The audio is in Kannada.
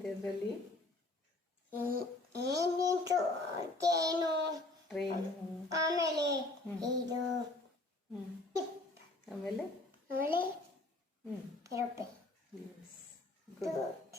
ಏನೇನಿದೆ ಅದರಲ್ಲಿ? ಏನು ಟ್ರೈನು, ಆಮೇಲೆ ಇದು ಆಮೇಲೆ ಆಮೇಲೆ ಹ್ಞೂ ಏರೋಪ್ಲೇನ್. Yes good.